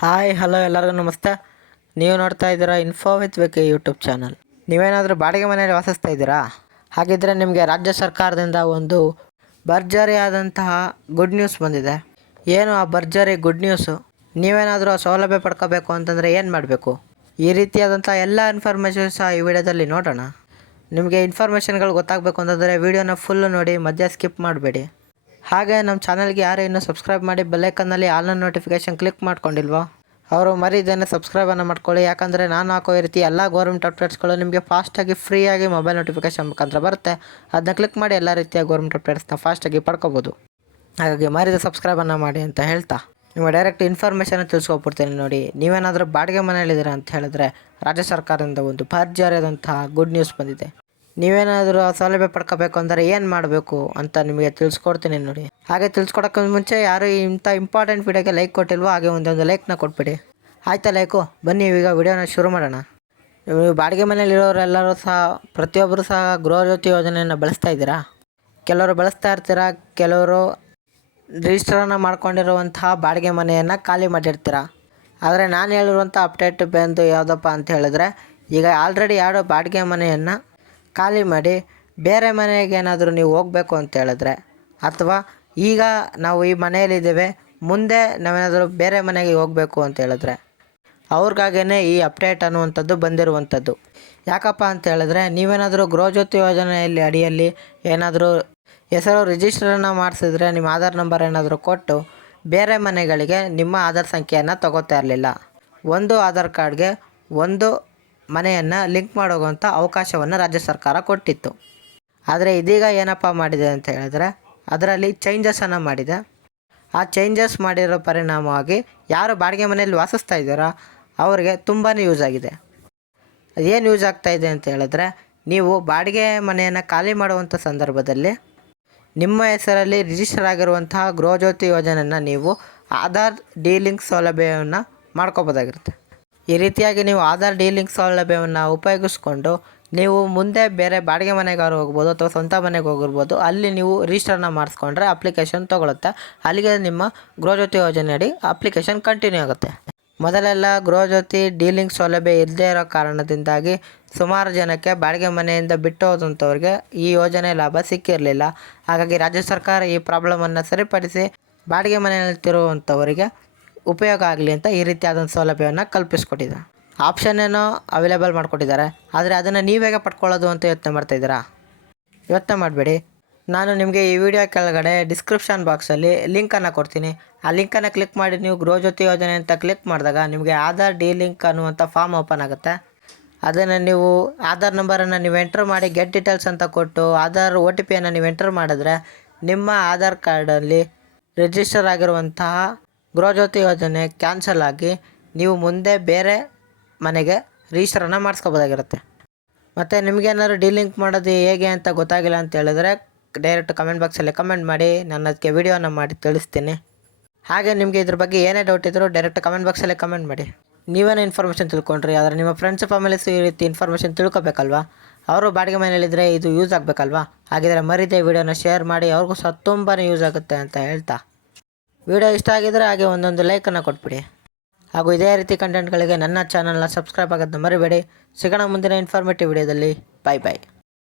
Hi hello ಎಲ್ಲರಿಗೂ ನಮಸ್ತೆ. ನೀವು ನೋಡ್ತಾ ಇದ್ದೀರಾ info with Vicky YouTube channel. ನೀವೇನಾದರೂ ಬಾಡಿಗೆ ಮನೆಯಲ್ಲಿ ವಾಸಿಸ್ತಾ ಇದ್ದೀರಾ? ಹಾಗಿದ್ದರೆ ನಿಮಗೆ ರಾಜ್ಯ ಸರ್ಕಾರದಿಂದ ಒಂದು ಭರ್ಜರಿಯಾದಂತಹ ಗುಡ್ ನ್ಯೂಸ್ ಬಂದಿದೆ. ಏನು ಆ ಭರ್ಜರಿ ಗುಡ್ ನ್ಯೂಸು? ನೀವೇನಾದರೂ ಆ ಸೌಲಭ್ಯ ಪಡ್ಕೋಬೇಕು ಅಂತಂದರೆ ಏನು ಮಾಡಬೇಕು? ಈ ರೀತಿಯಾದಂಥ ಎಲ್ಲ ಇನ್ಫಾರ್ಮೇಷನ್ ಸಹ ಈ ವಿಡಿಯೋದಲ್ಲಿ ನೋಡೋಣ. ನಿಮಗೆ ಇನ್ಫಾರ್ಮೇಷನ್ಗಳು ಗೊತ್ತಾಗಬೇಕು ಅಂತಂದರೆ ವಿಡಿಯೋನ ಫುಲ್ಲು ನೋಡಿ, ಮಧ್ಯ ಸ್ಕಿಪ್ ಮಾಡಬೇಡಿ. ಹಾಗೆ ನಮ್ಮ ಚಾನಲ್ಗೆ ಯಾರು ಇನ್ನೂ ಸಬ್ಸ್ಕ್ರೈಬ್ ಮಾಡಿ ಬೆಲ್ಲೈಕನ್ನಲ್ಲಿ ಆಲ್ನ ನೋಟಿಫಿಕೇಷನ್ ಕ್ಲಿಕ್ ಮಾಡ್ಕೊಂಡಿಲ್ವೋ ಅವರು ಮರಿದೇನೆ ಸಬ್ಸ್ಕ್ರೈಬನ್ನು ಮಾಡ್ಕೊಳ್ಳಿ. ಯಾಕಂದರೆ ನಾನು ಹಾಕೋ ಈ ರೀತಿ ಎಲ್ಲ ಗೌರ್ಮೆಂಟ್ ಅಪ್ಡೇಟ್ಸ್ಗಳು ನಿಮಗೆ ಫಾಸ್ಟಾಗಿ ಫ್ರೀಯಾಗಿ ಮೊಬೈಲ್ ನೋಟಿಫಿಕೇಷನ್ ಮುಖಾಂತರ ಬರುತ್ತೆ. ಅದನ್ನ ಕ್ಲಿಕ್ ಮಾಡಿ ಎಲ್ಲ ರೀತಿಯ ಗೌರ್ಮೆಂಟ್ ಅಪ್ಡೇಟ್ಸ್ನ ಫಾಸ್ಟಾಗಿ ಪಡ್ಕೋಬೋದು. ಹಾಗಾಗಿ ಮರಿದ ಸಬ್ಸ್ಕ್ರೈಬನ್ನು ಮಾಡಿ ಅಂತ ಹೇಳ್ತಾ ನಿಮಗೆ ಡೈರೆಕ್ಟ್ ಇನ್ಫಾರ್ಮೇಷನ್ ತಿಳಿಸ್ಕೊಡ್ತೀನಿ ನೋಡಿ. ನೀವೇನಾದರೂ ಬಾಡಿಗೆ ಮನೆಯಲ್ಲಿದ್ದೀರಾ ಅಂತ ಹೇಳಿದ್ರೆ ರಾಜ್ಯ ಸರ್ಕಾರದಿಂದ ಒಂದು ಭರ್ಜರಿಯಾದಂತಹ ಗುಡ್ ನ್ಯೂಸ್ ಬಂದಿದೆ. ನೀವೇನಾದರೂ ಆ ಸೌಲಭ್ಯ ಪಡ್ಕೋಬೇಕು ಅಂದರೆ ಏನು ಮಾಡಬೇಕು ಅಂತ ನಿಮಗೆ ತಿಳಿಸ್ಕೊಡ್ತೀನಿ ನೋಡಿ. ಹಾಗೆ ತಿಳಿಸ್ಕೊಡೋಕ್ಕೆ ಮುಂಚೆ ಯಾರು ಇಂಥ ಇಂಪಾರ್ಟೆಂಟ್ ವಿಡಿಯೋಗೆ ಲೈಕ್ ಕೊಟ್ಟಿಲ್ವೋ ಹಾಗೆ ಒಂದೊಂದು ಲೈಕ್ನ ಕೊಟ್ಬಿಡಿ. ಆಯ್ತಾ ಲೈಕು? ಬನ್ನಿ ಈಗ ವಿಡಿಯೋನ ಶುರು ಮಾಡೋಣ. ನೀವು ಬಾಡಿಗೆ ಮನೆಯಲ್ಲಿರೋರೆಲ್ಲರೂ ಸಹ ಪ್ರತಿಯೊಬ್ಬರು ಸಹ ಗೃಹಜ್ಯೋತಿ ಯೋಜನೆಯನ್ನು ಬಳಸ್ತಾ ಇದ್ದೀರಾ? ಕೆಲವರು ಬಳಸ್ತಾ ಇರ್ತೀರಾ, ಕೆಲವರು ರಿಜಿಸ್ಟರನ್ನು ಮಾಡ್ಕೊಂಡಿರುವಂತಹ ಬಾಡಿಗೆ ಮನೆಯನ್ನು ಖಾಲಿ ಮಾಡಿರ್ತೀರ. ಆದರೆ ನಾನು ಹೇಳಿರುವಂಥ ಅಪ್ಡೇಟ್ ಬಂದು ಯಾವುದಪ್ಪ ಅಂತ ಹೇಳಿದ್ರೆ, ಈಗ ಆಲ್ರೆಡಿ ಯಾರೋ ಬಾಡಿಗೆ ಮನೆಯನ್ನು ಖಾಲಿ ಮಾಡಿ ಬೇರೆ ಮನೆಗೆ ಏನಾದರೂ ನೀವು ಹೋಗಬೇಕು ಅಂತ ಹೇಳಿದ್ರೆ, ಅಥವಾ ಈಗ ನಾವು ಈ ಮನೆಯಲ್ಲಿದ್ದೇವೆ ಮುಂದೆ ನಾವೇನಾದರೂ ಬೇರೆ ಮನೆಗೆ ಹೋಗಬೇಕು ಅಂತ ಹೇಳಿದ್ರೆ ಅವ್ರಿಗಾಗೇ ಈ ಅಪ್ಡೇಟ್ ಅನ್ನುವಂಥದ್ದು ಬಂದಿರುವಂಥದ್ದು. ಯಾಕಪ್ಪ ಅಂತ ಹೇಳಿದ್ರೆ, ನೀವೇನಾದರೂ ಗೃಹಜ್ಯೋತಿ ಯೋಜನೆಯಲ್ಲಿ ಅಡಿಯಲ್ಲಿ ಏನಾದರೂ ಹೆಸರು ರಿಜಿಸ್ಟರನ್ನು ಮಾಡಿಸಿದ್ರೆ ನಿಮ್ಮ ಆಧಾರ್ ನಂಬರ್ ಏನಾದರೂ ಕೊಟ್ಟು ಬೇರೆ ಮನೆಗಳಿಗೆ ನಿಮ್ಮ ಆಧಾರ್ ಸಂಖ್ಯೆಯನ್ನು ತಗೋತಾ ಇರಲಿಲ್ಲ. ಒಂದು ಆಧಾರ್ ಕಾರ್ಡ್ಗೆ ಒಂದು ಮನೆಯನ್ನು ಲಿಂಕ್ ಮಾಡೋವಂಥ ಅವಕಾಶವನ್ನು ರಾಜ್ಯ ಸರ್ಕಾರ ಕೊಟ್ಟಿತ್ತು. ಆದರೆ ಇದೀಗ ಏನಪ್ಪ ಮಾಡಿದೆ ಅಂತ ಹೇಳಿದ್ರೆ, ಅದರಲ್ಲಿ ಚೇಂಜಸನ್ನು ಮಾಡಿದೆ. ಆ ಚೇಂಜಸ್ ಮಾಡಿರೋ ಪರಿಣಾಮವಾಗಿ ಯಾರು ಬಾಡಿಗೆ ಮನೆಯಲ್ಲಿ ವಾಸಿಸ್ತಾ ಇದ್ದಾರೋ ಅವರಿಗೆ ತುಂಬಾ ಯೂಸ್ ಆಗಿದೆ. ಏನು ಯೂಸ್ ಆಗ್ತಾಯಿದೆ ಅಂತ ಹೇಳಿದ್ರೆ, ನೀವು ಬಾಡಿಗೆ ಮನೆಯನ್ನು ಖಾಲಿ ಮಾಡುವಂಥ ಸಂದರ್ಭದಲ್ಲಿ ನಿಮ್ಮ ಹೆಸರಲ್ಲಿ ರಿಜಿಸ್ಟರ್ ಆಗಿರುವಂತಹ ಗೃಹಜ್ಯೋತಿ ಯೋಜನೆಯನ್ನು ನೀವು ಆಧಾರ್ ಲಿಂಕ್ ಸೌಲಭ್ಯವನ್ನು ಮಾಡ್ಕೋಬೋದಾಗಿರುತ್ತೆ. ಈ ರೀತಿಯಾಗಿ ನೀವು ಆಧಾರ್ ಲಿಂಕ್ ಸೌಲಭ್ಯವನ್ನು ಉಪಯೋಗಿಸ್ಕೊಂಡು ನೀವು ಮುಂದೆ ಬೇರೆ ಬಾಡಿಗೆ ಮನೆಗಾರು ಹೋಗ್ಬೋದು ಅಥವಾ ಸ್ವಂತ ಮನೆಗೆ ಹೋಗಿರ್ಬೋದು, ಅಲ್ಲಿ ನೀವು ರಿಜಿಸ್ಟರ್ನ ಮಾಡಿಸ್ಕೊಂಡ್ರೆ ಅಪ್ಲಿಕೇಶನ್ ತೊಗೊಳುತ್ತೆ. ಅಲ್ಲಿಗೆ ನಿಮ್ಮ ಗೃಹಜ್ಯೋತಿ ಯೋಜನೆಯಡಿ ಅಪ್ಲಿಕೇಶನ್ ಕಂಟಿನ್ಯೂ ಆಗುತ್ತೆ. ಮೊದಲೆಲ್ಲ ಗೃಹಜ್ಯೋತಿ ಲಿಂಕ್ ಸೌಲಭ್ಯ ಇಲ್ಲದೇ ಇರೋ ಕಾರಣದಿಂದಾಗಿ ಸುಮಾರು ಜನಕ್ಕೆ ಬಾಡಿಗೆ ಮನೆಯಿಂದ ಬಿಟ್ಟು ಹೋದಂಥವ್ರಿಗೆ ಈ ಯೋಜನೆ ಲಾಭ ಸಿಕ್ಕಿರಲಿಲ್ಲ. ಹಾಗಾಗಿ ರಾಜ್ಯ ಸರ್ಕಾರ ಈ ಪ್ರಾಬ್ಲಮನ್ನು ಸರಿಪಡಿಸಿ ಬಾಡಿಗೆ ಮನೆಯಲ್ಲಿರುವಂಥವರಿಗೆ ಉಪಯೋಗ ಆಗಲಿ ಅಂತ ಈ ರೀತಿಯಾದಂಥ ಸೌಲಭ್ಯವನ್ನು ಕಲ್ಪಿಸ್ಕೊಟ್ಟಿದ್ದಾರೆ. ಆಪ್ಷನ್ ಏನೋ ಅವೈಲೇಬಲ್ ಮಾಡಿಕೊಟ್ಟಿದ್ದಾರೆ, ಆದರೆ ಅದನ್ನು ನೀವು ಹೇಗೆ ಪಡ್ಕೊಳ್ಳೋದು ಅಂತ ಯೋಚನೆ ಮಾಡ್ತಾಯಿದ್ದೀರಾ? ಯೋಚನೆ ಮಾಡಬೇಡಿ. ನಾನು ನಿಮಗೆ ಈ ವಿಡಿಯೋ ಕೆಳಗಡೆ ಡಿಸ್ಕ್ರಿಪ್ಷನ್ ಬಾಕ್ಸಲ್ಲಿ ಲಿಂಕನ್ನು ಕೊಡ್ತೀನಿ. ಆ ಲಿಂಕನ್ನು ಕ್ಲಿಕ್ ಮಾಡಿ ನೀವು ಗೃಹಜ್ಯೋತಿ ಯೋಜನೆ ಅಂತ ಕ್ಲಿಕ್ ಮಾಡಿದಾಗ ನಿಮಗೆ ಆಧಾರ್ ಲಿಂಕ್ ಅನ್ನುವಂಥ ಫಾರ್ಮ್ ಓಪನ್ ಆಗುತ್ತೆ. ಅದನ್ನು ನೀವು ಆಧಾರ್ ನಂಬರನ್ನು ನೀವು ಎಂಟ್ರ್ ಮಾಡಿ ಗೆಟ್ ಡೀಟೇಲ್ಸ್ ಅಂತ ಕೊಟ್ಟು ಆಧಾರ್ OTP ನೀವು ಎಂಟ್ರ್ ಮಾಡಿದ್ರೆ ನಿಮ್ಮ ಆಧಾರ್ ಕಾರ್ಡಲ್ಲಿ ರಿಜಿಸ್ಟರ್ ಆಗಿರುವಂತಹ ಗೃಹಜ್ಯೋತಿ ಯೋಜನೆ ಕ್ಯಾನ್ಸಲ್ ಆಗಿ ನೀವು ಮುಂದೆ ಬೇರೆ ಮನೆಗೆ ರಿಜಿಸ್ಟರನ್ನು ಮಾಡಿಸ್ಕೋಬೋದಾಗಿರುತ್ತೆ. ಮತ್ತು ನಿಮಗೇನಾದ್ರು ಲಿಂಕ್ ಮಾಡೋದು ಹೇಗೆ ಅಂತ ಗೊತ್ತಾಗಿಲ್ಲ ಅಂತ ಹೇಳಿದ್ರೆ ಡೈರೆಕ್ಟ್ ಕಮೆಂಟ್ ಬಾಕ್ಸಲ್ಲಿ ಕಮೆಂಟ್ ಮಾಡಿ, ನಾನು ಅದಕ್ಕೆ ವಿಡಿಯೋನ ಮಾಡಿ ತಿಳಿಸ್ತೀನಿ. ಹಾಗೆ ನಿಮಗೆ ಇದ್ರ ಬಗ್ಗೆ ಏನೇ ಡೌಟ್ ಇದ್ದರೂ ಡೈರೆಕ್ಟ್ ಕಮೆಂಟ್ ಬಾಕ್ಸಲ್ಲಿ ಕಮೆಂಟ್ ಮಾಡಿ. ನೀವೇನೇ ಇನ್ಫಾರ್ಮೇಷನ್ ತಿಳ್ಕೊಂಡ್ರಿ, ಆದರೆ ನಿಮ್ಮ ಫ್ರೆಂಡ್ಸ್ ಫ್ಯಾಮಿಲೀಸು ಈ ರೀತಿ ಇನ್ಫಾರ್ಮೇಷನ್ ತಿಳ್ಕೊಬೇಕಲ್ವಾ? ಅವರು ಬಾಡಿಗೆ ಮನೆಯಲ್ಲಿದ್ದರೆ ಇದು ಯೂಸ್ ಆಗಬೇಕಲ್ವಾ? ಹಾಗಿದ್ರೆ ಮರಿದೇ ವಿಡಿಯೋನ ಶೇರ್ ಮಾಡಿ, ಅವ್ರಿಗೂ ಸಹ ತುಂಬಾ ಯೂಸ್ ಆಗುತ್ತೆ ಅಂತ ಹೇಳ್ತಾ ವಿಡಿಯೋ ಇಷ್ಟ ಆಗಿದ್ದರೆ ಹಾಗೆ ಒಂದೊಂದು ಲೈಕನ್ನು ಕೊಟ್ಬಿಡಿ. ಹಾಗೂ ಇದೇ ರೀತಿ ಕಂಟೆಂಟ್ಗಳಿಗೆ ನನ್ನ ಚಾನಲ್ನ ಸಬ್ಸ್ಕ್ರೈಬ್ ಆಗೋದನ್ನ ಮರಿಬೇಡಿ. ಸಿಗೋಣ ಮುಂದಿನ ಇನ್ಫಾರ್ಮೇಟಿವ್ ವಿಡಿಯೋದಲ್ಲಿ. ಬಾಯ್ ಬಾಯ್.